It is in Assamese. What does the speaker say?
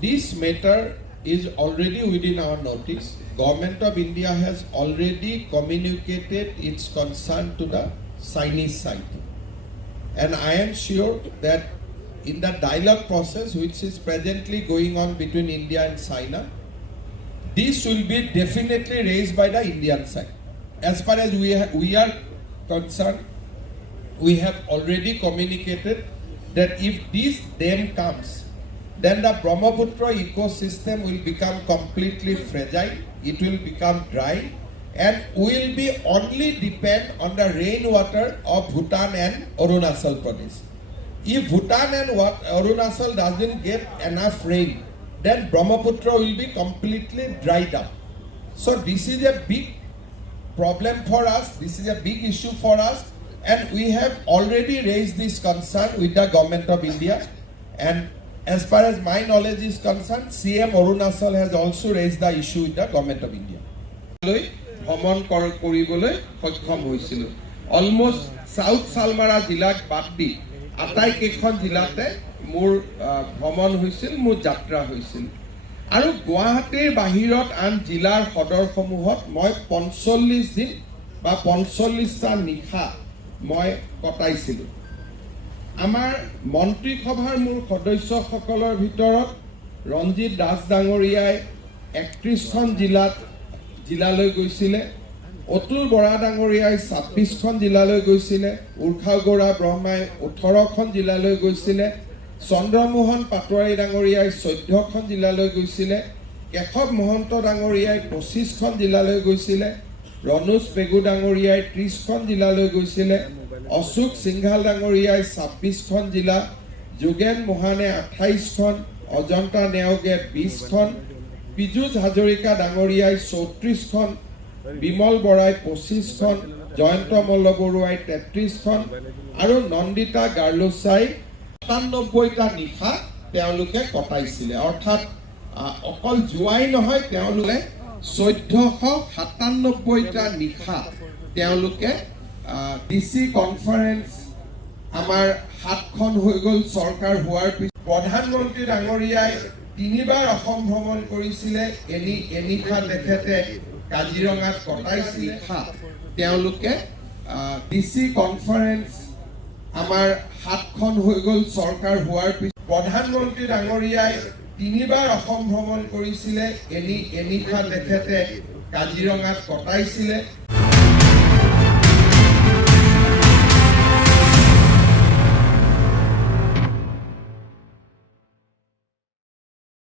This matter is already within our notice. Government of India has already communicated its concern to the Chinese side. And I am sure that in the dialogue process which is presently going on between India and China, this will be definitely raised by the Indian side. As far as we are concerned, we have already communicated that if this dam comes, then the Brahmaputra ecosystem will become completely fragile, it will become dry, and will be only depend on the rainwater of Bhutan and Arunachal Pradesh. If Bhutan and Arunachal doesn't get enough rain, then Brahmaputra will be completely dried up. So this is a big problem for us, this is a big issue for us, and we have already raised this concern with the government of India. And as far as my knowledge is concerned, CM Arunachal has also raised the issue with the government of India. ভ্ৰমণ কৰিবলৈ সক্ষম হৈছিল অলমোস্ট সাউথ সালমাৰা জিলাক বাদ দি আটাইকেইখন জিলাতে মোৰ ভ্ৰমণ হৈছিল মোৰ যাত্ৰা হৈছিল আৰু গুৱাহাটীৰ বাহিৰত আন জিলাৰ সদৰসমূহত মই 45 দিন বা 45টা নিশা মই কটাইছিল আমাৰ মন্ত্ৰী সভাৰ মোৰ সদস্যসকলৰ ভিতৰত ৰঞ্জিত দাস ডাঙৰীয়াই 31খন জিলালৈ গৈছিলে অতুল বৰা ডাঙৰীয়াই 26খন জিলালৈ গৈছিলে উৰ্খাগৌৰা ব্ৰহ্মাই 18খন জিলালৈ গৈছিলে চন্দ্ৰমোহন পাটোৱাৰী ডাঙৰীয়াই 14খন জিলালৈ গৈছিলে কেশৱ মহন্ত ডাঙৰীয়াই 25খন জিলালৈ গৈছিলে ৰনোজ পেগু ডাঙৰীয়াই 30খন জিলালৈ গৈছিলে অশোক সিংঘাল ডাঙৰীয়াই 26খন জিলা যোগেন মোহানে 28খন অজন্তা নেওগে 20খন পিজুজ হাজৰিকা ডাঙৰীয়াই 34খন বিমল বৰাই 25খন জয়ন্ত মল্ল বৰুৱাই 33খন আৰু নন্দিতা গাৰ্লোচাই 97টা নিশা তেওঁলোকে কটাইছিলে অৰ্থাৎ অকল জুৱাই নহয় তেওঁলোকে 1497টা নিশা তেওঁলোকে ডিসি কনফাৰেন্স আমাৰ হাতখন হৈ গল সৰকাৰ হোৱাৰ পিছত প্ৰধানমন্ত্ৰী ডাঙৰীয়াই তিনিবাৰ অসম ভ্ৰমণ কৰিছিলে এনিশা তেখেতে কাজিৰঙাত কটাইছিল তেওঁলোকে ডিসি কনফাৰেন্স আমাৰ হাতখন হৈ গল সৰকাৰ হোৱাৰ পিছত প্ৰধানমন্ত্ৰী ডাঙৰীয়াই তিনিবাৰ অসম ভ্ৰমণ কৰিছিলে এনিশা তেখেতে কাজিৰঙাত কটাইছিলে